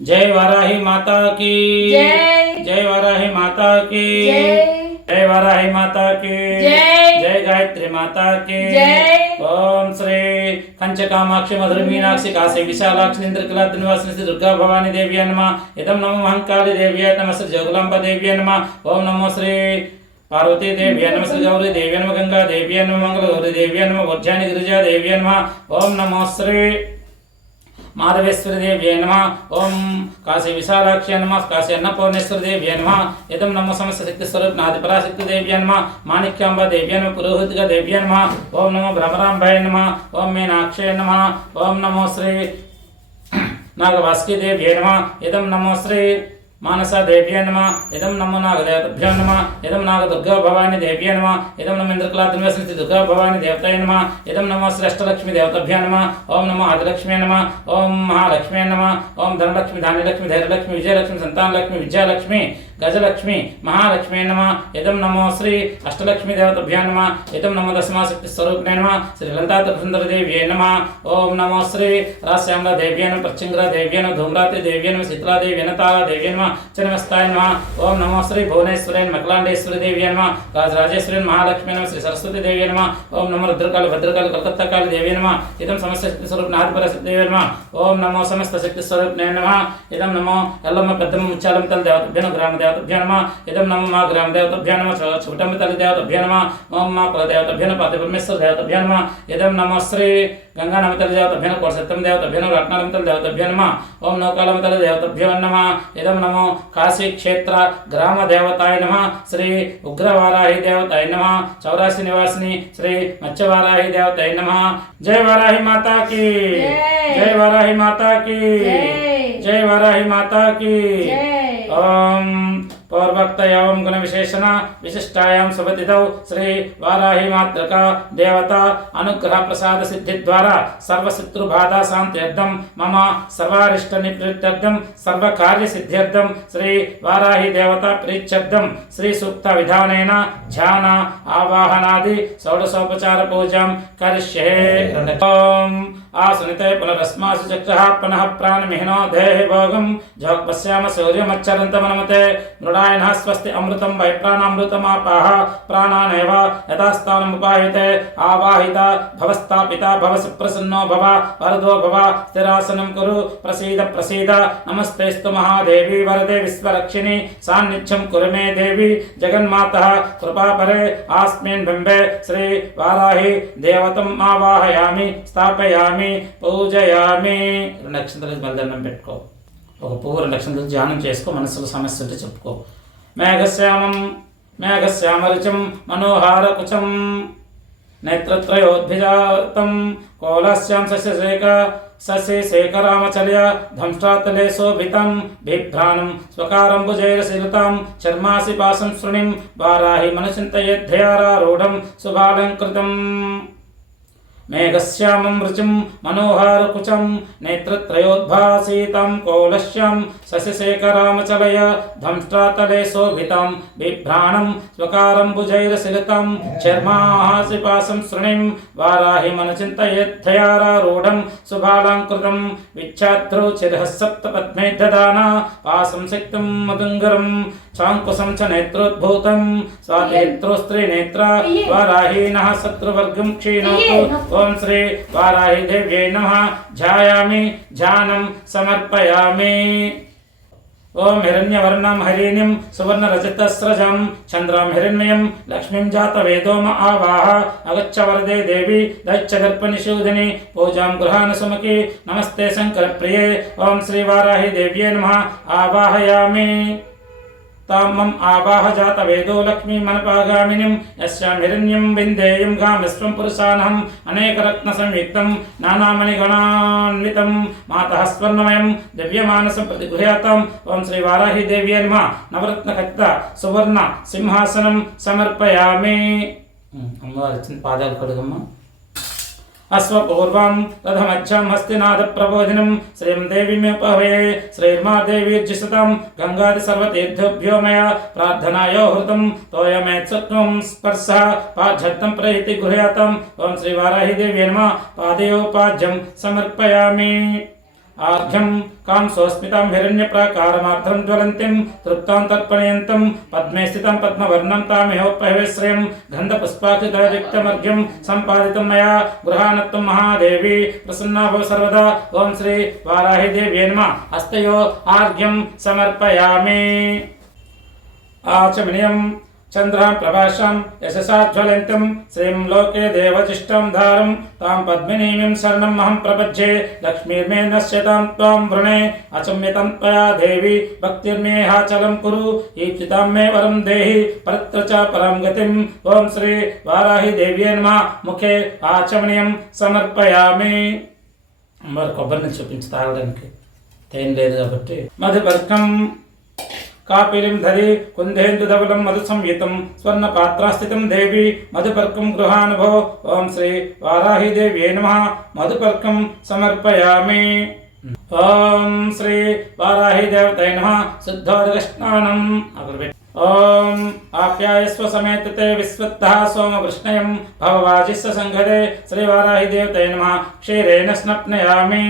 जय वाराही माता की जय। जय वाराही माता की जय। जय वाराही माता की जय। जय गायत्री माता की जय। ओम श्री कंच कामाक्षी मधुर मीनाक्षी काशी विशालाक्षी इंद्रकला निवासिनी श्री दुर्गा भवानी देवी नमः। इदं नमो महंकाली देवी नमः। श्री जगुलांबा देवी नमः। ओम नमो श्री पार्वती देवी नमः। श्री गौरी देवी नमः। गंगा देवी नमः। मंगल गौरी देवी नमः। उज्जैनी गिरिजा देवी नमः। ओम नमो श्री माधवेश्वरी देव्यै नमः। ओम काशी विशालाक्ष्यै नमः। काशी अन्नपूर्णेश्वरी देव्यै नमः। इदं नमो समस्त शक्ति स्वरूप नादि पराशक्ति देव्यै नमः। माणिक्यांबा देव्यै नमः। पुरोहितिका देव्यै नमः। ओम नमो भ्रमरांबाय नमः। ओम मीनाक्षै नमः। ओम नमो श्री नागवासुकी देव्यै नमः। इदं नमो श्री मानसा देव्यै नमः। इदं नमो नागदेवताभ्यो नमः। इदं नागदुर्गा भवानी देव्यै नमः। इदं नमो इंद्रकलाद्निवासिनी दुर्गा भवानी देवतायै नमः। इदं नमो श्री अष्टलक्ष्मी देवताभ्यो नमः। ओम नमो आदिलक्ष्म्यै नमः। ओम महालक्ष्म्यै नमः। ओम धनलक्ष्मी धान्यलक्ष्मी धैर्यलक्ष्मी विजयलक्ष्मी संतानलक्ष्मी विजयलक्ष्मी गजलक्ष्मी महालक्ष्मी नमः। इदं नमो श्री अष्टलक्ष्मी देवताभ्यो नमः। इदं नमो दशमाशक्ति स्वरूपिणे नमः। श्री ललिता त्रिपुर देव्यै नमः। ओम नमो श्री राजश्यामला देव्यै नमः। प्रत्यंगरा देव्यै नमः। धूम्रावती देव्यै नमः। शीतला देव्यै नमः। तारा देव्यै नमः। चनमस्ताय नमः। ओम नमो श्री भुवनेश्वरी मकलांडेश्वरी देव्यै नमः। राजराजेश्वरी महालक्ष्मी नमः। श्री सरस्वती देव्यै नमः। ओम नमो रुद्रकाली भद्रकाली कलकत्ता काली देव्यै नमः। इदं समस्त शक्ति स्वरूप नादपराशक्ति देव्यै नमः। ओम नमो समस्त शक्ति स्वरूप नमः। इदं नमो एल्लम्मा पेद्दम्मा मुच्चालम्मा तल्ली देवताभ्यो ग्राम देवताभ्यो नमः। इदं नमो मा ग्राम देवताभ्यो नमः। छोटम्मा तल्ली देवताभ्यो नमः। ओम मा कुल देवताभ्यो नमः। पार्वती परमेश्वर देवताभ्यो नमः। इदं नमो श्री गंगा नमः तल्ली देवताभ्यो नमः। कोटसत्यम देवताभ्यो नमः। रत्नानमः तल्ली देवताभ्यो नमः। ओम नौकालमः तल्ली देवताभ्यो नमः। इदं नमो काशी क्षेत्र ग्राम देवताय नमः। श्री उग्रवाराही देवताय नमः। चौरासी निवासिनी श्री मत्स्यवाराही देवताय नमः। जय वाराही माता की जय वाराही माता की जय वाराही माता की। ओम पौर्वक्तयां गुण विशेषण विशिष्टायां सुबतितौ श्री वाराही मातृका देवता अनुग्रह प्रसाद सिद्धि द्वारा सर्व शत्रु बाधा शांत्यर्थम मम सर्वारिष्ट निवृत्त्यर्थम सर्व कार्य सिद्ध्यर्थम श्री वाराही देवता प्रीत्यर्थम श्री सूक्त विधानेन ध्यान आवाहनादि षोडशोपचार पूजां करिष्ये। ओम आसुनिते पुनरस्मासु चक्षुः पुनः प्राणमिहिनो देहि भोगं जोग पश्याम सूर्यमच्चरन्तमनमते मृडायनः स्वस्ति अमृतं वै प्राणामृतमापाः प्राणानेव यथास्थानमुपायते आवाहिता भवस्तापिता भव सुप्रसन्नो भव वरदो भव स्थिरासनं कुरु प्रसीद प्रसीद नमस्तेस्तु महादेवी वरदे विश्वरक्षिणि सान्निध्यं कुरु मे देवी जगन्मातः कृपापरे अस्मिन् बिम्बे श्री वाराही देवतम् आवाहयामि स्थापयामि పూజయామి। రెండు అక్షంతలు బలిదండం పెట్టుకో। ఒక పువ్వు రెండు అక్షంతలు ధ్యానం చేసుకో। మనసులో సమస్య ఉంటే చెప్పుకో। మేఘశ్యామం మేఘశ్యామరుచం మనోహారకుచం నేత్రత్రయోద్భిజాతం కోలస్యాం శశిశేఖరామచల్య ధంష్ట్రాతలే శోభితం బిభ్రాణం స్వకారంబుజైరశీలతాం చర్మాసి పాసం శృణిం వారాహి మనుచింతయేద్ధయారూఢం శుభాలంకృతం। మేఘశ్యామం రుచిం మనోహారకుచం నేత్రత్రయోద్భాసీతం కోలశ్యాం శశిశేఖరామచలయ ధంష్ట్రాతలే శోభితం బిభ్రాణం స్వకారంబుజైరశిలతం చర్మాహాసిపాసం శృణిం వారాహి మనచింతయేద్ధయారూఢం శుభాలంకృతం విచ్ఛాద్రౌ చిరః సప్త పద్మే దదానా పాసం శక్తం మధుంగరం చాంకుశం చ నేత్రోద్భూతం స్వానేత్రో స్త్రీ నేత్ర వారాహీనః శత్రువర్గం క్షీణోతు। ओम श्री वाराही देव्यै नमः। ध्यायामि ध्यानं समर्पयामि। ओम हिरण्यवर्णं हरिणीं सुवर्णरजतस्रजं चन्द्रं हिरण्मयं लक्ष्मीं जातवेदोम आवाह अगच्छ वरदे देवी दैत्यगर्भनिषूदिनी पूजां गृहाण सुमुखी नमस्ते शङ्करप्रिये। ओम श्री वाराही देव्यै नमः। आवाहयामि तामं आवाह जातवेदो लक्ष्मी मनपागामिनीं यस्यां हिरण्यं विन्देयं गामिस्वं पुरुषानहम् अनेकरत्नसंयुक्तं नानामणिगणान्वितं मातः स्वर्णमयं दिव्यमानसं प्रतिगृह्याताम्। ओम श्री वाराही देव्यै नमः। नवरत्नखचित सुवर्ण सिंहासनं समर्पयामि। अम्मावारि पादालु कడుగమ్మా। अश्वपूर्वं रथमच्छं हस्तिनाद प्रबोधिनं श्रीं देवीमुपहवे श्रीर्मा देवीर्जिषतां गंगादि सर्वतीर्थेभ्यो मया प्रार्थनायो हृतं तोयमेत्सत्वं स्पर्शः पाज्झत्तं प्रैति गृह्यातम्। ओम श्री वाराही देव्यै नमः। पादयोपाज्यं समर्पयामि। ఆర్ఘ్యం కాంసోస్మితాం హిరణ్యప్రాకారమార్ధం జ్వలంతిం తృప్తాం తత్పణయంతం పద్మే స్థితం పద్మవర్ణం తామిహోపహవేశ్రయం గంధపుష్పాక్షితరిక్తమర్ఘ్యం సంపాదితం మయా గృహానత్వం మహాదేవి ప్రసన్నా భవ సర్వదా. ఓం శ్రీ వారాహి దేవ్యై నమః. హస్తయో ఆర్ఘ్యం సమర్పయామి. ఆచమనీయం చంద్రాం ప్రభాషాం యశసా జ్వలంతం శ్రీం లోకే దేవజిష్టం ధారం తాం పద్మినీమిం శరణమహం ప్రపజ్యే లక్ష్మీర్మే నశ్యతాం త్వాం వృణే అచమ్యతం త్వయా దేవి భక్తిర్మేహాచలం కురు ఈప్సితాం మే వరం దేహి పరత్ర చ పరం గతిం. ఓం శ్రీ వారాహి దేవ్యై నమః. ముఖే ఆచమనీయం సమర్పయామి. మరి కొబ్బరిని చూపించి తాగడానికి తేం లేదు కాబట్టి మధుపర్కం కాపిలిం ధరి కుందేందుధవలం మధు సంయుతం స్వర్ణ పాత్రాస్థితం దేవి మధుపర్కం గృహానుభో. ఓం శ్రీ వారాహి దేవ్యై నమః. మధుపర్కం సమర్పయామి. ఓం శ్రీ వారాహి దేవతై నమః. శుద్ధోదకస్నానం. ఓం ఆప్యాయస్వ సమేతతే విశ్వత్తః సోమ వృష్ణయం భవవాజిస్వ సంఘదే శ్రీ వారాహి దేవతై నమః. క్షీరేణ స్నప్నయామి.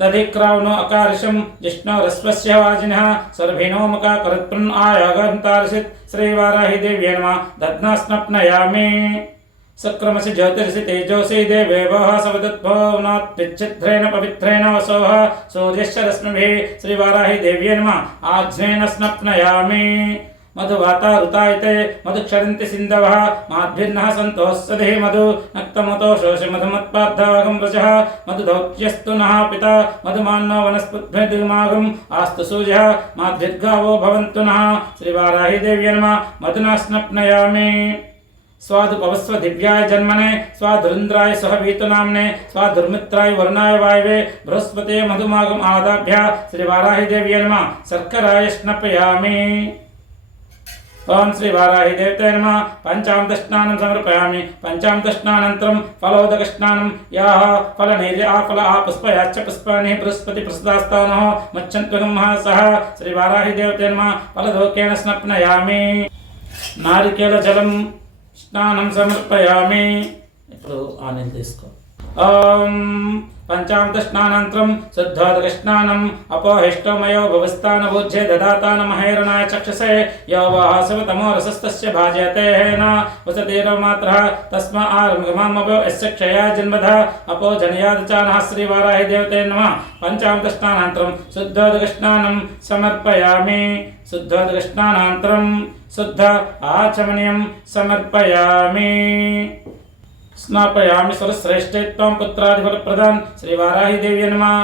దధిక్రావణో అకార్షం జిష్ణోరస్వస్య వాజినః సర్భిణో ముఖాకరత్పున్ ఆయాగంతార్షిత్ శ్రీ వారాహి దేవ్యై నమః. దధ్నా స్నప్నయామి. సక్రమసి జ్యోతిర్షి తేజోసి దేవేవః సవదద్భవనాత్పిచ్చిద్రేణ పవిత్రేణ వసోః సూర్యశ్చ రశ్మిభిః శ్రీ వారాహి దేవ్యై నమః. ఆజ్ఞేన స్నప్నయామి. మధువాతారుతాయితే మధుక్షరంతి సింధవః మాద్భిర్నః సంతోస్సధిः మధు నక్తమతో శోషి మధుమత్పార్థాగం వృజః మధుదౌత్యస్తు నః పితా మధుమాన్నో వనస్పతిభిర్మాగం ఆస్తు సూర్యః మాద్భిర్గావో భవంతు నః శ్రీ వారాహి దేవ్యై నమః. మధునా స్నప్నయామి. స్వాదుపవస్వ దివ్యాయ జన్మనే స్వాధురింద్రాయ సహవీతునామ్నే స్వాధుర్మిత్రాయ వరుణాయ వాయవే బృహస్పతే మధుమాగం ఆదాభ్య శ్రీ వారాహి దేవ్యై నమః. శర్కరాయ స్నపయామి. ఓం శ్రీ వారాహి దేవతాయ నమః. పంచామృత స్నానం సమర్పయామి. పంచామృత స్నానంతరం ఫలోదక స్నానం. యాః ఫలనైర్య ఆఫల పుష్పయాశ్చ పుష్పాణి బృహస్పతి ప్రసదాస్తానః మచ్చంత్వగం సహ శ్రీ వారాహి దేవతాయ నమః. ఫలదోకేన స్నప్నయామి. నారికేల జలం స్నానం సమర్పయామి. ఇప్పుడు ఆ నీళ్ళు తీసుకో. ఓం పంచామృత స్నానంతరం శుద్ధోదక స్నానం. అపోహిష్టమయో భవస్థానభూజ్యే దదాతాన మహేరణాయ చక్షసే యో వాసవతమో రసస్తస్య భాజయతేన వసతిరమాత్రః తస్మా ఆరంగమామపో యస్య క్షయా జన్మధః అపో జనయాదచానః శ్రీ వారాహి దేవతాయ నమః. పంచామృత స్నానాంతరం శుద్ధోదక స్నానం సమర్పయామి. శుద్ధోదక స్నానాంతరం శుద్ధ ఆచమనీయం సమర్పయామి. స్నాపయామి స్వరశ్రేష్ఠత్వం పుత్రాదిఫలప్రదాన్ శ్రీ వారాహి దేవ్యై నమః.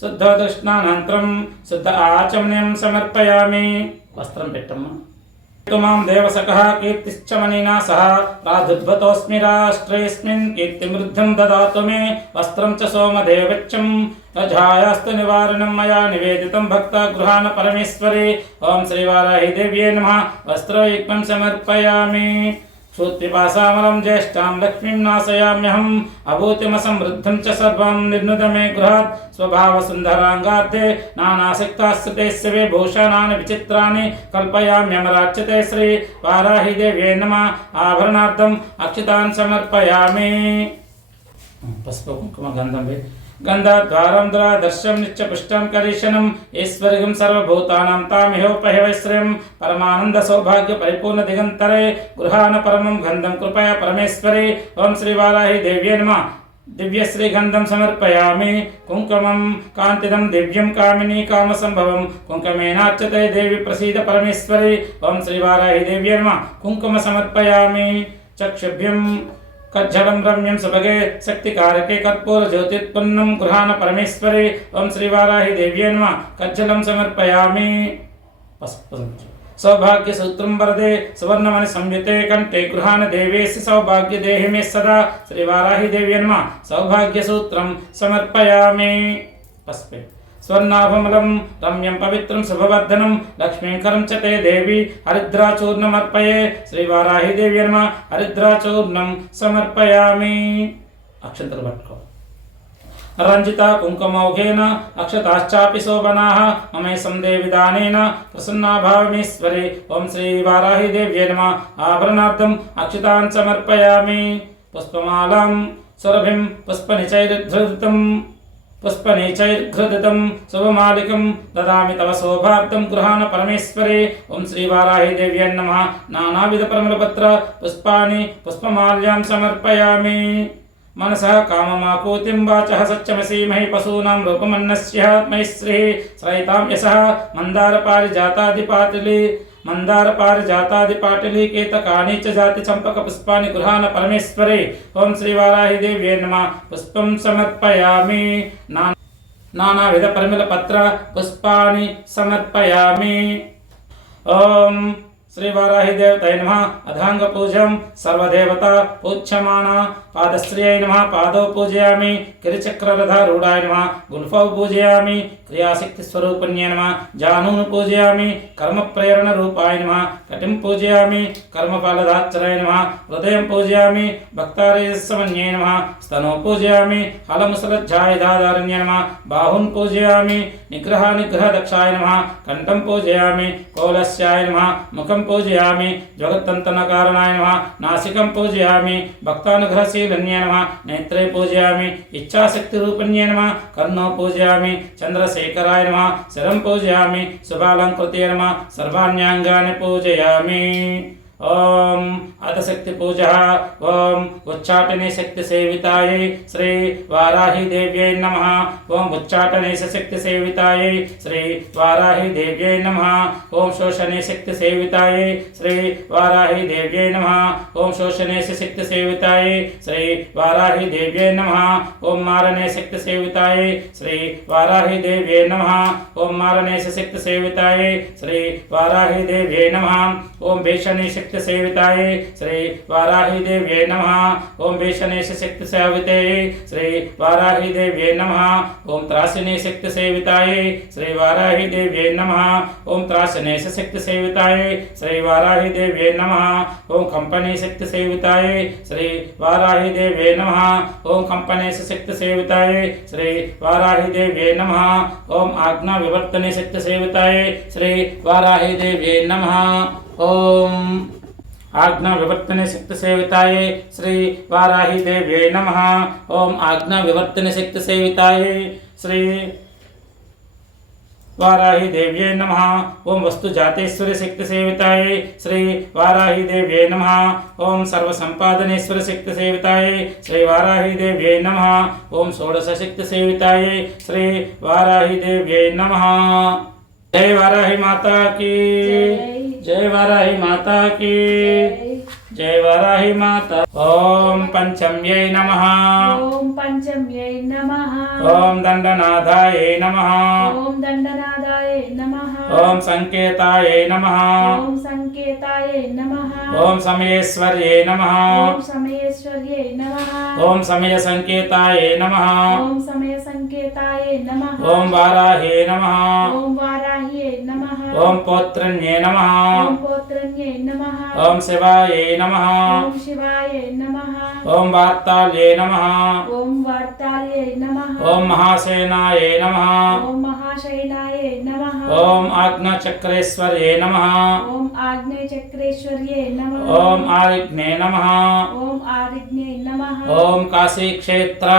శుద్ధోదక స్నానాంతరం శుద్ధ ఆచమనీయం సమర్పయామి. వస్త్రం పెట్టమ్మా. మాం దేవసకః కీర్తిశ్చమనీనా సహ ప్రాదుర్భతోస్మి రాష్ట్రేస్మిన్ కీర్తిమృద్ధిం దదాతు మే వస్త్రం చ సోమదేవచ్చం అజాయాస్తు నివారణం మయా నివేదితం భక్త గృహాన పరమేశ్వరి. ఓం శ్రీ వారాహి దేవ్యై నమః. వస్త్రయుగ్మం సమర్పయామి. క్షుత్పిపాసామలం జ్యేష్ఠాం లక్ష్మీం నాశయామ్యహం అభూతిమసమృద్ధిం చ సర్వం నిర్నుద మే గృహాత్ స్వభావసుందరాంగార్థే నానాసక్తాశ్రుతే శివే భూషణాని విచిత్రాని కల్పయామ్యమరార్చితే శ్రీ వారాహి దేవ్యై నమః. ఆభరణార్థం అక్షితాన్ సమర్పయామి. పసుపు కుంకుమ గంధం గంధాద్వారం దర్శం నిత్యపుష్టం కరీషణం ఈశ్వరిగం సర్వభూతానాం తామిహోపహవైశ్రయం పరమానంద సౌభాగ్య పరిపూర్ణ దిగంతరే గృహాన పరమం గంధం కృపయా పరమేశ్వరి. ఓం శ్రీ వారాహి దేవ్యై నమః. దివ్యశ్రీగంధం సమర్పయామి. కుంకుమం కాంతిదం దివ్యం కామినీ కామసంభవం కుంకుమేనార్చతే దేవి ప్రసీద పరమేశ్వరి. ఓం శ్రీ వారాహి దేవ్యై నమః. కుంకుమ సమర్పయామి. చక్షుభ్యం కజ్జలం రమ్యం సుభగే శక్తికారకే కర్పూర జ్యోతిత్పన్నం గృహాన పరమేశ్వరి. ఓం శ్రీ వారాహి దేవ్యై నమః. కజ్జలం సమర్పయామి. సౌభాగ్య సూత్రం వరదే సువర్ణమణి సంయుతే కంఠే గృహాన దేవేసి సౌభాగ్య దేహి మే సదా శ్రీ వారాహి దేవ్యై నమః. సౌభాగ్య సూత్రం సమర్పయామి. పస్పే స్వర్ణాభమలం రమ్యం పవిత్రం శుభవర్ధనం లక్ష్మీకరం చ తే దేవి హరిద్రాచూర్ణమర్పయే శ్రీ వారాహి దేవ్యై నమః. హరిద్రాచూర్ణం సమర్పయామి. అక్షంతలు పట్టుకో. రంజిత కుంకుమౌఘేన అక్షతాశ్చాపి శోభనాః మమేశం దేవిదానేన ప్రసన్నా భావమేశ్వరి. ఓం శ్రీ వారాహి దేవ్యై నమః. ఆభరణార్థం అక్షతాన్ సమర్పయామి. పుష్పమాలాం సురభిం పుష్పనిచైర్ధృతం पुष्पनीचैर्घृदितं शुभमालिकं ददामि तव शोभार्थं गृहाण परमेश्वरे। ओं श्री वाराही देव्यै नमः। नानाविध परिमलपत्र पुष्पाणि पुष्पमाल्यां समर्पयामि। मनसः काममापूतिं वाचः सत्यमसीमहि पशूनां रूपमन्नस्य मैश्रीः श्रयितां यशः मंदारपारिजातादिपाटिली केतकानि च जाति चंपक पुष्पाणि गृहाण परमेश्वरे। ओं श्री वाराही देव्यै नमः। पुष्पं समर्पयामि। नानाविध परिमलपत्र पुष्पाणि समर्पयामि। ओं श्री वाराही देवताय नमः। अधांग पूजम सर्वदेवता पूज्यमाना। पादश्रियै नमः। पादौ पूजयामि। गिरिचक्ररथारूढाय नमः। गुल्फौ पूजयामि। क्रियाशक्ति स्वरूपिण्यै नमः। जानून् पूजयामि। कर्म प्रेरण रूपाय नमः। कटिं पूजयामि। कर्मफलदाच्चराय नमः। हृदयं पूजयामि। भक्तारेयसमन्ये नमः। स्तनौ पूजयामि। हलमुसलज्जायदाधारण्ये नमः। बाहुं पूजयामि। निग्रह दक्षाय नमः। कंठं पूजयामि। कौलस्याय नमः। मुखं पूजयामि। जगत्तन्तनकारणाय नमः। नासिकं पूजयामि। भक्तानुग्रहशीलन्ये नमः। नेत्रे पूजयामि। इच्छाशक्तिरूपिण्ये नमः। कर्णौ पूजयामि। चंद्रशेखराय नमः। शिरं पूजयामि। शुभालंकृते नमः। सर्वाण्यांगानि पूजयामि। ओम अतशक्ति पूजा। ओम उच्चाटने शक्ति सेवितायै श्री वाराही देव्यै नमः। ओम उच्चाटने शक्ति सेवितायै श्री वाराही देव्यै नमः। ओम शोषणे शक्ति सेवितायै श्री वाराही देव्यै नमः। ओम शोषणे शक्ति सेवितायै श्री वाराही देव्यै नमः। ओम मारणे शक्ति सेवितायै श्री वाराही देव्यै नमः। ओम मारणे शक्ति सेवितायै श्री वाराही देव्यै नमः। ओम भेषणे शक्ति सेवितायै श्री वाराही देव्यै नमः। ओम भेषणे शक्ति सेवितायै श्री वाराही देव्यै नमः। ओम त्रासिने शक्ति सेवितायै श्री वाराही देव्यै नमः। ओम त्रासिने शक्ति सेवितायै श्री वाराही देव्यै नमः। ओम कंपने शक्ति सेवितायै श्री वाराही देव्यै नमः। ओम कंपने शक्ति सेवितायै श्री वाराही देव्यै नमः। ओम आज्ञा विवर्तने शक्ति सेवितायै श्री वाराही देव्यै नमः। ओम आज्ञा विवर्तने शक्ति सेवितायै श्री वाराही देव्यै नमः। ओम आज्ञा विवर्तने शक्ति सेवितायै श्री वाराही देव्यै नमः। ओम वस्तु जातेश्वरी शक्ति सेवितायै श्री वाराही देव्यै नमः। ओम सर्व संपादनेश्वरी शक्ति सेवितायै श्री वाराही देव्यै नमः। ओम षोडश शक्ति सेवितायै श्री वाराही देव्यै नमः। जय वाराही माता की। जय वाराही माता की। जय वाराही माता। ओम पंचम्यै नमः। ओम पंचम्यै नमः। ओम दंडनाथाय नमः। ओम दंडनादाय नमः। ओम संकेताय नमः। ओम संकेताय नमः। ओम समयेश्वर्ये नमः। ओम समयेश्वर्ये नमः। ओम समय संकेताय नमः। ओम समय संकेताय नमः। ओम वाराहे नमः। ओम वाराह्ये नमः। ओम पौत्रन्ये नमः। ओम पौत्रन्ये नमः। ओम शिवाय नमः। ओम शिवाय नमः। ओम वार्ताल्ये नमः। ओम वार्ताल्ये नमः। ओम महासेनाय नमः। ओम महाशयनाय नमः। ओम आज्ञाचक्रेश्वर्ये नमः। ओम आग्नेयचक्रेश्वर्ये नमः। ओम आरिग्ने नमः। ओम आरिग्ने नमः। ओम काशी क्षेत्र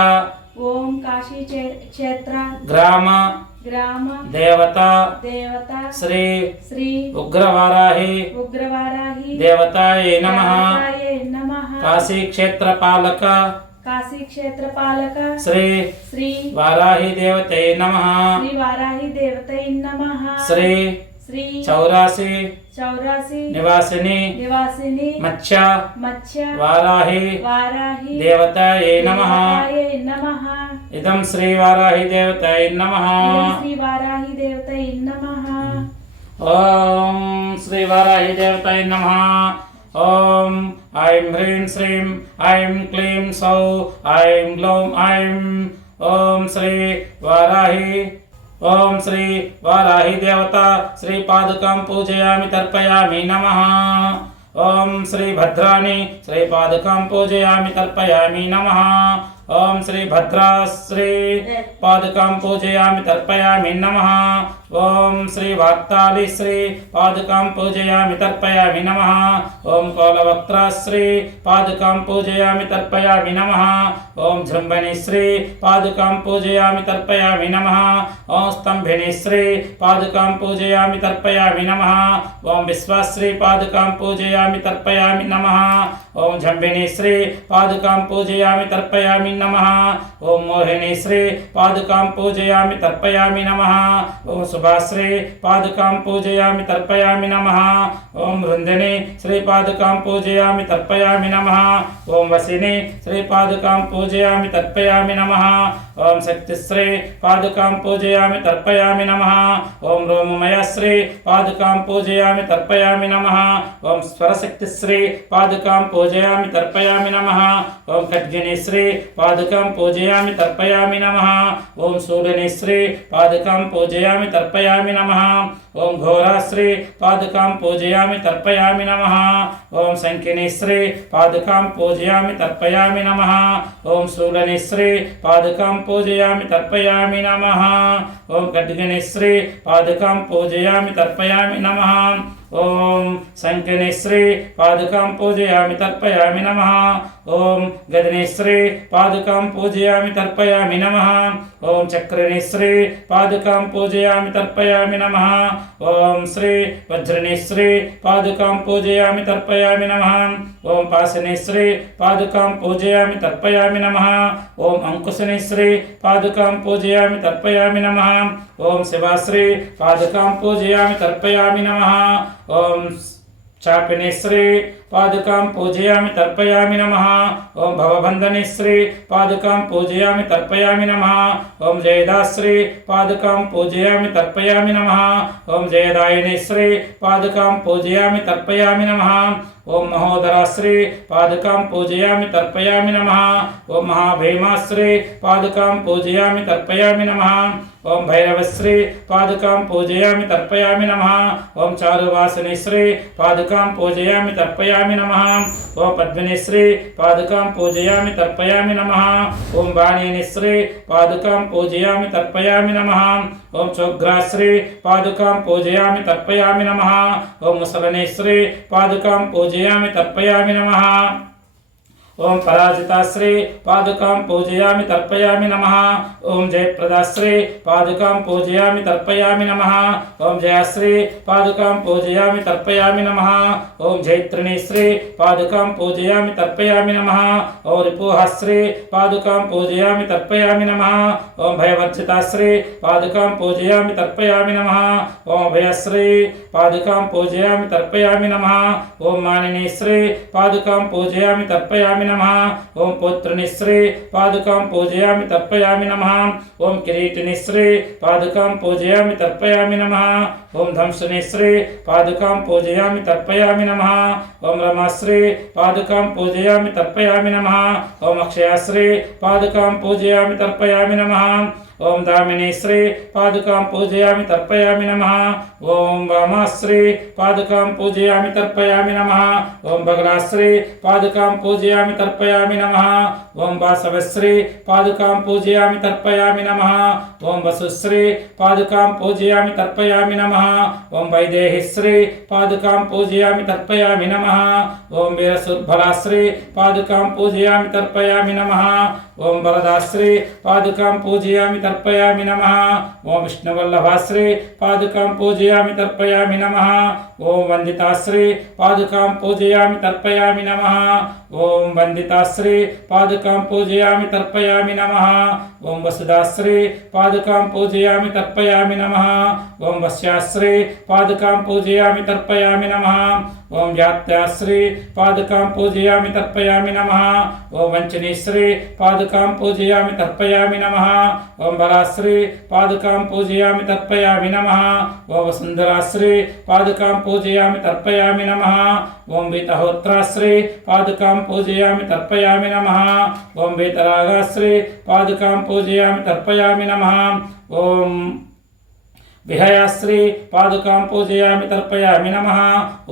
ओम काशी क्षेत्र ग्राम ग्राम देवता देवता श्री श्री उग्रवाराही उग्रवाराही देवताये नमः। देवताये नमः। काशी क्षेत्र पालक काशी क्षेत्र पालक श्री श्री वाराही देवते नमः। श्री वाराही देवते नमः। श्री श्री 84 निवासिनी निवासिनी मत्स्य वाराही वाराही देवताये नमः। देवताये नमः। इदं श्री वाराही देवताये नमः। इदं श्री वाराही देवताये नमः। ओम श्री वाराही देवताये नमः। ओम ऐं ह्रीं श्रीं ऐं क्लीं सौः ऐं ग्लौं ऐं। ओम श्री वाराही। ओम श्री वाराही देवता श्री पादुकां पूजयामि तर्पयामि नमः। ओम श्री भद्राणि श्री पादुकां पूजयामि तर्पयामि नमः। ओम श्री भद्रा श्री पादुकां पूजयामि तर्पयामि नमः। ఓం శ్రీ వాత్తాళి శ్రీ పాదుకాం పూజయామి తర్పయామి నమః. ఓం కోలవక్త్రాశ్రీ పాదుకాం పూజయామి తర్పయామి నమః. ఓం జృంభణి శ్రీ పాదుకాం పూజయామి తర్పయామి నమః. ఓం స్తంభిని శ్రీ పాదుకాం పూజయామి తర్పయామి నమః. ఓం విశ్వాశ్రీ పాదుకాం పూజయామి తర్పయామి నమః. ఓం జంభిని శ్రీ పాదుకాం పూజయామి తర్పయామి నమః. ఓం మోహిని శ్రీ పాదుకాం పూజయామి తర్పయామి నమః. ఓం శుభాశ్రీ పాదుకాం పూజయామి తర్పయామి నమః. ఓం వృందిని శ్రీ పాదుకాం పూజయామి తర్పయామి నమః. ఓం వసిని శ్రీ పాదుకాం పూజయామి తర్పయామి నమః. ఓం శక్తిశ్రీ పాదుకాం పూజయామి తర్పయామి నమః. ఓం రోమమయశ్రీ పాదుకాం పూజయామి తర్పయామి నమః. ఓం స్వరశక్తిశ్రీ పాదుకాం పూజయామి తర్పయామి నమః. ఓం ఖడ్గిని శ్రీ పాదుకాం పూజయామి తర్పయామి నమః. ఓం శూలిని శ్రీ పాదుకాం పూజయామి తర్పయామి నమః. ఓం ఘోరాశ్రీ పాదుకాం పూజయామి తర్పయామి నమః. ఓం శంఖిని శ్రీ పాదుకాం పూజయామి తర్పయామి నమః. ఓం శూలిని శ్రీ పాదుకాం పూజయామి తర్పయామి నమః. ఓం ఖడ్గిని శ్రీ పాదుకాం పూజయామి తర్పయామి నమః. ఓం శంఖిని శ్రీ పాదుకాం పూజయామి తర్పయామి నమః. ఓం గదిని శ్రీ పాదుకాం పూజయామి తర్పయామి నమః. ఓం చక్రిని శ్రీ పాదుకాం పూజయామి తర్పయామి నమః. ఓం శ్రీ వజ్రిని శ్రీ పాదుకాం పూజయామి తర్పయామి నమః. ఓం పాశిని శ్రీ పాదుకాం పూజయామి తర్పయామి నమః. ఓం అంకుశిని శ్రీ పాదుకాం పూజయామి తర్పయామి నమః. ఓం శివాశ్రీ పాదుకాం పూజయామి తర్పయామి నమః. ఓం చాపిని శ్రీ పాదుకాం పూజయామి తర్పయామి నమః. ఓం భవబంధని శ్రీ పాదుకాం పూజయామి తర్పయామి నమః. ఓం జయదాశ్రీ పాదుకాం పూజయామి తర్పయామి నమః. ఓం జయదాయిని శ్రీ పాదుకాం పూజయామి తర్పయామి నమః. ఓం మహోదరాశ్రీ పాదుకాం పూజయామి తర్పయామి నమః. ఓం మహాభీమాశ్రీ పాదుకాం పూజయామి తర్పయామి నమః. ఓం భైరవశ్రీ పాదుకాం పూజయామి తర్పయామి నమః. ఓం చారువాసిని శ్రీ పాదుకాం పూజయామి తర్పయామి నమః. ఓం పద్మిని శ్రీ పాదుకాం పూజయామి తర్పయామి నమః. ఓం వాణిని శ్రీ పాదుకాం పూజయామి తర్పయామి నమః. ఓం చోగ్రాశ్రీ పాదుకాం పూజయామి తర్పయామి నమః. ఓం ముసలని శ్రీ పాదుకాం పూజయామి తర్పయామి నమః. ఓం పరాజితాశ్రీ పాదుకాం పూజయామి తర్పయామి నమః. ఓం జయప్రదాశ్రీ పాదుకాం పూజయామి తర్పయామి నమః. ఓం జయశ్రీ పాదుకాం పూజయామి తర్పయామి నమః. ఓం జైత్రిణి శ్రీ పాదుకాం పూజయామి తర్పయామి నమః. ఓం రిపుహాశ్రీ పాదుకాం పూజయామి తర్పయామి నమః. ఓం భయవర్జితాశ్రీ పాదుకాం పూజయామి తర్పయామి నమః. ఓం అభయశ్రీ పాదుకాం పూజయామి తర్పయామి నమః. ఓం మానిని శ్రీ పాదుకాం పూజయామి తర్పయామి నమః. ఓం పుత్రుని శ్రీ పాదుకాం పూజయామి తర్పయామి నమః. ఓం కిరీటిని శ్రీ పాదుకాం పూజయామి తర్పయామి నమః. ఓం ధంసుని శ్రీ పాదుకాం పూజయామి తర్పయామి నమః. ఓం రమాశ్రీ పాదుకాం పూజయామి తర్పయామి నమః. ఓం అక్షయాశ్రీ పాదుకాం పూజయామి తర్పయామి నమః. ఓం దామిని శ్రీ పాదుకాం పూజయామి తర్పయామి నమః. ఓం వామాశ్రీ పాదుకాం పూజయామి తర్పయామి నమః. ఓం బగలాశ్రీ పాదుకాం పూజయామి తర్పయామి నమః. ఓం వాసవశ్రీ పాదుకాం పూజయామి తర్పయామి నమః. ఓం వసుశ్రీ పాదుకాం పూజయామి తర్పయామి నమః. ఓం వైదేహిశ్రీ పాదుకాం పూజయామి తర్పయామి నమః. ఓం వీరసుర్బలాశ్రీ పాదుకాం పూజయామి తర్పయామి నమః. ఓం వరదాశ్రీ పాదుకాం పూజయామి తర్పయామి నమః. ఓం విష్ణువల్లభాశ్రీ పాదుకాం పూజయామి తర్పయామి నమః. ఓం వందితాశ్రీ పాదుకాం పూజయామి తర్పయామి నమః. ఓం వందితాశ్రీ పాదుకాం పూజయామి తర్పయామి నమః. ఓం వసుదాశ్రీ పాదుకాం పూజయామి తర్పయామి నమః. ఓం వశ్యాశ్రీ పాదుకాం పూజయామి తర్పయామి నమః. ఓం జాత్యాశ్రీ పాదుకాం పూజయామి తర్పయామి నమః. ఓం వంచనీశ్రీ పాదుకాం పూజయామి తర్పయామి నమః. ఓం బలాశ్రీ పాదుకాం పూజయామి తర్పయామి నమః. ఓం వసుంధరాశ్రీ పాదుకాం పూజయామి తర్పయామి నమః. ఓం వీతహోత్రాశ్రీ పాదుకాం పూజయామి తర్పయామి నమః. ఓం వీతరాగాశ్రీ పాదుకాం పూజయామి తర్పయామి నమః. ఓం विहयाश्री पादुकां पूजयामि तर्पयामि नमः।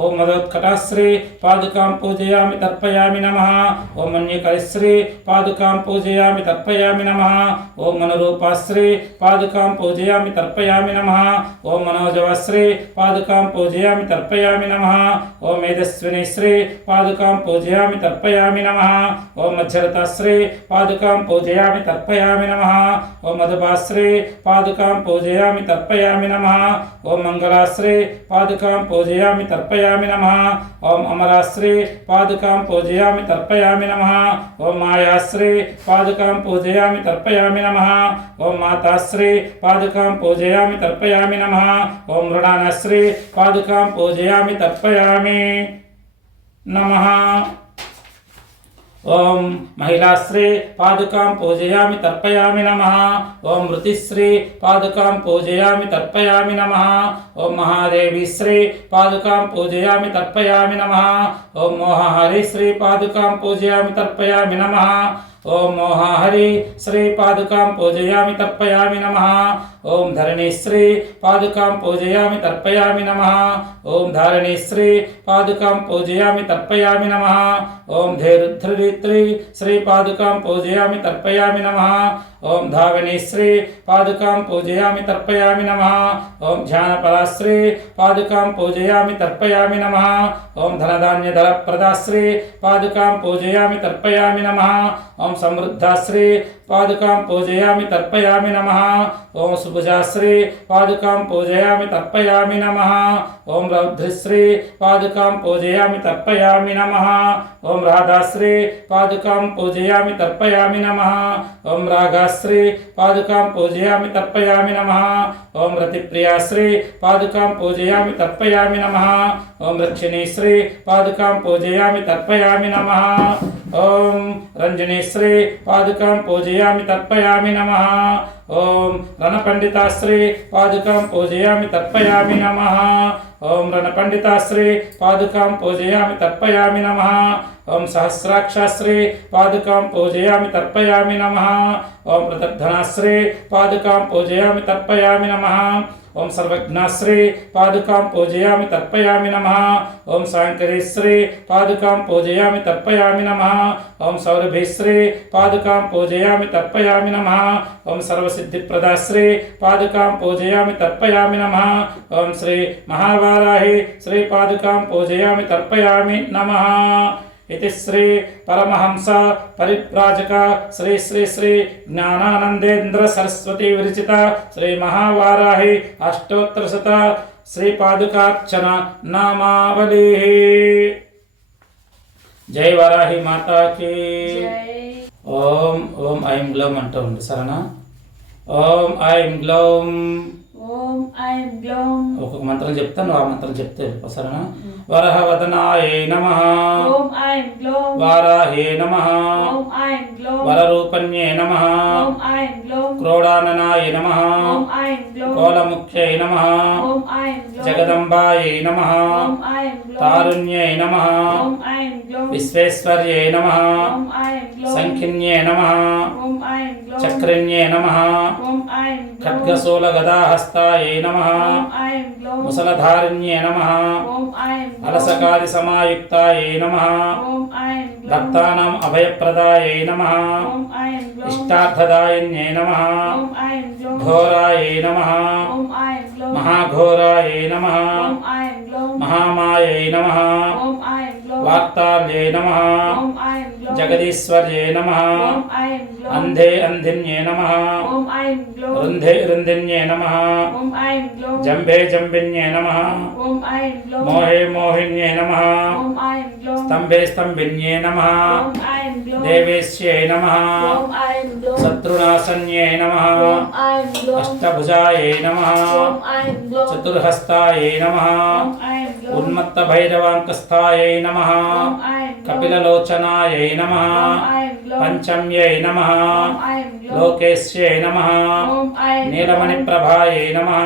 ओम मदोत्कटाश्री पादुकां पूजयामि तर्पयामि नमः। ओम मन्यकरिश्री पादुकां पूजयामि तर्पयामि नमः। ओम मनोरूपाश्री पादुकां पूजयामि तर्पयामि नमः। ओम मनोजवश्री पादुकां पूजयामि तर्पयामि नमः। ओम मेधस्विनीश्री पादुकां पूजयामि तर्पयामि नमः। ओम मज्जरताश्री पादुकां पूजयामि तर्पयामि नमः। ओम मधुपाश्री पादुकां पूजयामि तर्पयामि नमः। ओम मंगलाश्री पादुकां पूजयामि तर्पयामि नमः। ओम अमराश्री पादुकां पूजयामि तर्पयामि नमः। ओम मायाश्री पादुकां पूजयामि तर्पयामि नमः। ओम माताश्री पादुकां पूजयामि तर्पयामि नमः। ओम मृडानाश्री पादुकां पूजयामि तर्पयामि नमः। ओम महिलाश्री पादुकां पूजयामि तर्पयामि नमः। ओम मृतिश्री पादुकां पूजयामि तर्पयामि नमः। ओम महादेवीश्री पादुकां पूजयामि तर्पयामि नमः। ओम मोहहरिश्री पादुकां पूजयामि तर्पयामि नमः। ओम मोहहरि श्री पादुकां पूजयामि तर्पयामि नमः। ओम धरणीश्री पादुकां पूजयामि तर्पयामि नमः। ओम धारणीश्री पादुकां पूजयामि तर्पयामि नमः। ओम धैर्यधरित्री श्री पादुकां पूजयामि तर्पयामि नमः। ओम धावनीश्री पादुकां पूजयामि तर्पयामि नमः। ओम ध्यानपराश्री पादुकां पूजयामि तर्पयामि नमः। ओम धनधान्यधरप्रदाश्री पादुकां पूजयामि तर्पयामि नमः। ओम समृद्धाश्री पादुकां पूजयामि तर्पयामि नमः। ओम सुभुजाश्री पादुकां पूजयामि तर्पयामि नमः। ओम रौद्रश्री पादुकां पूजयामि तर्पयामि नमः। ओम राधाश्री पादुकां पूजयामि तर्पयामि नमः। ओम रागाश्री पादुकां पूजयामि तर्पयामि नमः। ओम रतिप्रियाश्री पादुकां पूजयामि तर्पयामि नमः। ओम रक्षिणीश्री पादुकां पूजयामि तर्पयामि नमः। ओम रंजनीश्री पादुकां पूजयामि तर्पयामि नमः। ओम रणपंडिताश्री पादुकां पूजयामि तर्पयामि नमः। ओम रणपंडिताश्री पादुकां पूजयामि तर्पयामि नमः। ओम सहस्राक्षाश्री पादुकां पूजयामि तर्पयामि नमः। ओम प्रदर्धनाश्री पादुकां पूजयामि तर्पयामि नमः। ओम सर्वज्ञाश्री पादुकां पूजयामि तर्पयामि नमः। ओम शांकरीश्री पादुकां पूजयामि तर्पयामि नमः। ओम सौरभीश्री पादुकां पूजयामि तर्पयामि नमः। ओम सर्वसिद्धिप्रदाश्री पादुकां पूजयामि तर्पयामि नमः। ओम श्री महावाराही श्री पादुकां पूजयामि तर्पयामि नमः। इति श्री परमहंस परिव्राजक श्री श्री श्री ज्ञानानंदेन्द्र सरस्वती विरचित श्री महावाराही अष्टोत्तरशत श्री पादुकार्चन नामावली। जय वाराही माता की जय। ओम ओम ऐं ग्लौम अंटू उंडी सरेना। ओम ऐं ग्लौम ఓం ఐం గ్లౌం. ఒక్కొక్క మంత్రం చెప్తాను, ఆ మంత్రం చెప్తే సరేనా. వరహవదనాయ నమః. ఓం ఐం గ్లౌం. వారాహే నమః. ఓం ఐం గ్లౌం. వరరూపణ్యే నమః. ఓం ఐం గ్లౌం. క్రోడాననాయ నమః. ఓం ఐం గ్లౌం. కోలముఖ్యై నమః. ఓం ఐం గ్లౌం. జగదంబాయై నమః. ఓం ఐం గ్లౌం. తారుణ్యై నమః. ఓం ఐం గ్లౌం. విశ్వేశ్వర్యై నమః. ఓం ఐం గ్లౌం. సంఖ్యన్యే నమః. ఓం ఐం గ్లౌం. చక్రన్యే నమః. ఓం ఐం గ్లౌం. ఖడ్గశూలగదాహస్తాయై నమః. ఓం ఐం గ్లౌం. ముసలధారిణ్యే నమః. ఓం ఐం గ్లౌం. अलसकादि समायुक्तायै नमः. ఓం ఐం గ్లౌం. भक्तानाम् अभयप्रदायै नमः. ఓం ఐం గ్లౌం. इष्टार्थदायिन्यै नमः. ఓం ఐం గ్లౌం. घोरायै नमः. ఓం ఐం గ్లౌం. महाघोरायै नमः. ఓం ఐం గ్లౌం. महामायै नमः. ఓం ఐం గ్లౌం. वाक्ताल्यै नमः. ఓం ఐం గ్లౌం. जगदीश्वर्यै नमः. ఓం ఐం గ్లౌం. अन्धे अन्धिन्यै नमः. ఓం ఐం గ్లౌం. रुन्धे रुन्धिन्यै नमः. ఓం ఐం గ్లౌం. जम्भे जम्बिन्यै नमः. ఓం ఐం గ్లౌం. मोहे मोहिन्यै नमः. ఓం ఐం గ్లౌం. स्तम्भे स्तम्भिन्यै नमः. ఓం ఐం గ్లౌం. देवेश्यै नमः. ఓం ఐం గ్లౌం. शत्रुनाशन्यै नमः. ఓం ఐం గ్లౌం. अष्टभुजायै नमः. ఓం ఐం గ్లౌం. चतुर्हस्तायै नमः. ఓం ఐం గ్లౌం. उन्मत्तभैरवाङ्कस्थायै नमः. ఓం ఐం గ్లౌం. कपिललोचनायै नमः. ఓం ఐం గ్లౌం. पञ्चम्यै नमः. ఓం ఐం గ్లౌం. लोकेश्यै नमः. ఓం ఐం గ్లౌం. नीलमणिप्रभायै नमः.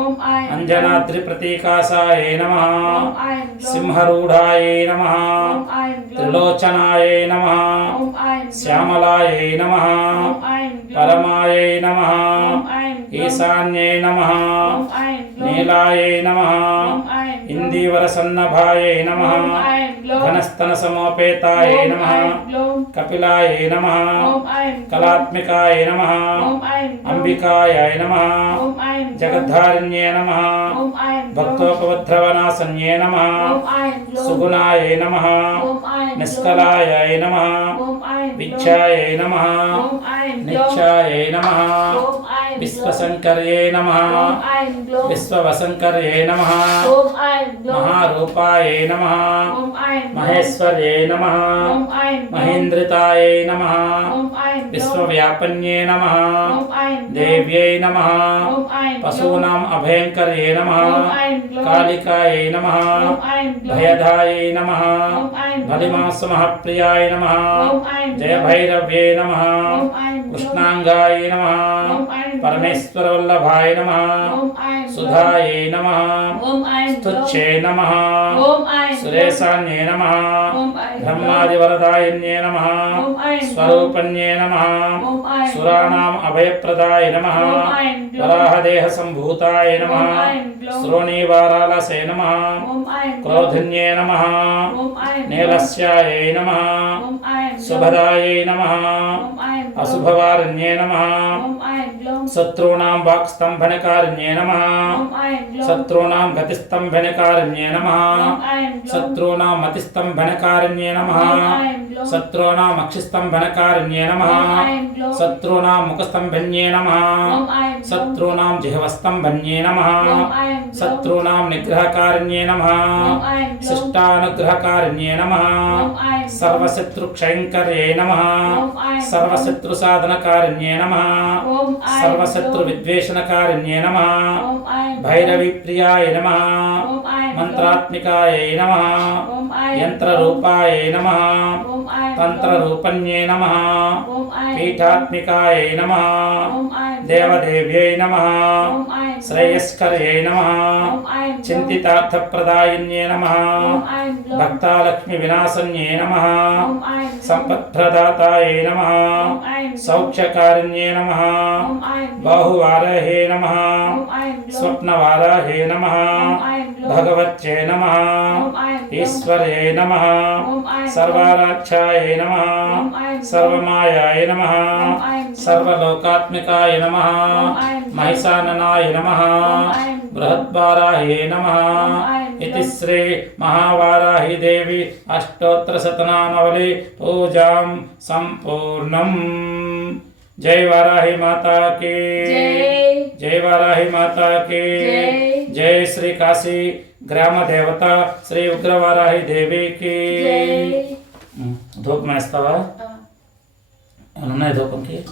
ఓం ఐం గ్లౌం. अञ्जनाद्रिप्रतीकासायै नमः. ఓం ఐం గ్లౌం. सिंहरूढायै नमः. ఓం ఐం గ్లౌం. त्रिलोचनायै नमः. ఓం ఐం గ్లౌం. श्यामलायै नमः. ఓం ఐం గ్లౌం. परमायै नमः. ఓం ఐం గ్లౌం. ఈశాన్యే నమః ఓం ఐం గ్లోం నీలాయే నమః ఓం ఐం గ్లోం ఇందీవరసన్నభాయే నమః ఓం ఐం గ్లోం ఘనస్తన సమోపేతాయే ఓం నమః ఐం గ్లోం కపిలాయే నమః ఓం ఐం గ్లోం కళాత్మికాయ నమః ఓం ఐం గ్లోం అంబికాయ నమః ఓం ఐం గ్లోం జగద్ధారిణ్యే నమః ఓం ఐం గ్లోం భక్తోపద్రవనాశన్యే నమః ఓం ఐం గ్లోం సుగుణాయ నమః ఓం ఐం గ్లోం నిష్కలాయ నమః ఓం ఐం గ్లోం విచ్ఛాయ నమః ఓం ఐం గ్లోం నిత్యాయ నమః ఓం ఐం విశ్వశంకర్యే నమః ఓం ఐం గ్లోం విశ్వవశంకర్యే నమః ఓం ఐం గ్లోం మహారూపాయ నమః ఓం ఐం గ్లోం మహేశ్వర్యే నమః ఓం ఐం గ్లోం మహేంద్రితాయ నమః ఓం ఐం గ్లోం విశ్వవ్యాపన్యే నమః ఓం ఐం గ్లోం దేవ్యై నమః ఓం ఐం గ్లోం పశూనాం అభయంకర్యే నమః ఓం ఐం గ్లోం కాళికాయ నమః ఓం ఐం గ్లోం భయదాయై నమః ఓం ఐం గ్లోం బలిమాంసమహప్రియాయ నమః ఓం ఐం గ్లోం జయభైరవ్యే నమః ఓం ఐం గ్లోం కృష్ణాంగాయ నమః ఓం ఐం గ్లోం పరమేశ్వరవల్లభాయ నమః ఓం ఐం గ్లోం సుధాయై నమః ఓం ఐం గ్లోం స్తుచ్చే నమః ఓం ఐం గ్లోం సురేశాన్యే నమః ఓం ఐం గ్లోం బ్రహ్మాదివరదాయన్యే నమః ఓం ఐం గ్లోం స్వరూపన్యే నమః ఓం ఐం గ్లోం సురాణాం అభయప్రదాయ నమః ఓం ఐం గ్లోం వరాహదేహ సంభూతాయ నమః ఓం ఐం గ్లోం శ్రోణీవారాలసే నమః ఓం ఐం గ్లోం క్రోధన్యే నమః ఓం ఐం గ్లోం నీలస్యాయై నమః ఓం ఐం గ్లోం శుభదాయై నమః ఓం ఐం గ్లోం అశుభవారణ్యే నమః ఓం ఐం గ్లోం శత్రూణాం వాక్స్తంభనకారణ్యే నమః ఓం ఐం గ్లోం శత్రూణాం గతిస్తంభనకారణ్యే నమః ఓం ఐం గ్లోం శత్రూణాం మతిస్తంభనకారణ్యే నమః ఓం ఐం గ్లోం శత్రూణాం అక్షిస్తంభనకారణ్యే నమః ఓం ఐం గ్లోం శత్రూణాం ముఖస్తంభన్యే నమః ఓం ఐం గ్లోం శత్రూణాం జిహ్వస్తంభన్యే నమః ఓం ఐం గ్లోం శత్రూణాం నిగ్రహకారణ్యే నమః ఓం ఐం గ్లోం శిష్టానుగ్రహకారణ్యే నమః ఓం ఐం గ్లోం సర్వశత్రుక్షయంకర్యే నమః ఓం ఐం గ్లోం సర్వశత్రుసాధనకారణ్యే నమః ఓం ఐం సర్వశత్రువిద్వేషణకారణ్యే నమః ఓం ఐం భైరవిప్రియాయ నమః ఓం ఐం మంత్రాత్మికాయ నమః ఓం ఐం యంత్రరూపాయ నమః ఓం ఐం తంత్రరూపణ్యే నమః ఓం ఐం పీఠాత్మికాయ నమః ఓం ఐం దేవదేవ్యై నమః ఓం ఐం శ్రేయస్కర్యై నమః ఓం ఐం చింతితార్థప్రదాయిన్యే నమః ఓం ఐం గ్లోం భక్తాలక్ష్మి వినాశన్యే నమః ఓం ఐం సంపత్ప్రదాతాయై నమః ఓం ఐం సౌఖ్యకారిణ్యే నమః ఓం ఐం బాహువారాహే నమః ఓం ఐం గ్లోం స్వప్నవారాహే నమః ఓం ఐం గ్లోం భగవత్యై నమః ఓం ఐం గ్లోం ఈశ్వర్యే నమః ఓం ఐం సర్వారాధ్యాయ నమః ఓం ఐం సర్వమాయాయ నమః ఓం ఐం సర్వలోకాత్మికాయ నమః ఓం ఐం మహిషాననాయ నమః ఓం ఐం బృహద్వారాహే నమః ఐం इति श्री महावाराही देवी अष्टोत्तरशतनामावली पूजां संपूर्णम्। जय वाराही माता की जय वाराही माता की जय श्री काशी ग्राम देवता श्री उग्रवाराही देवी की धूप में इस्तावा धूप की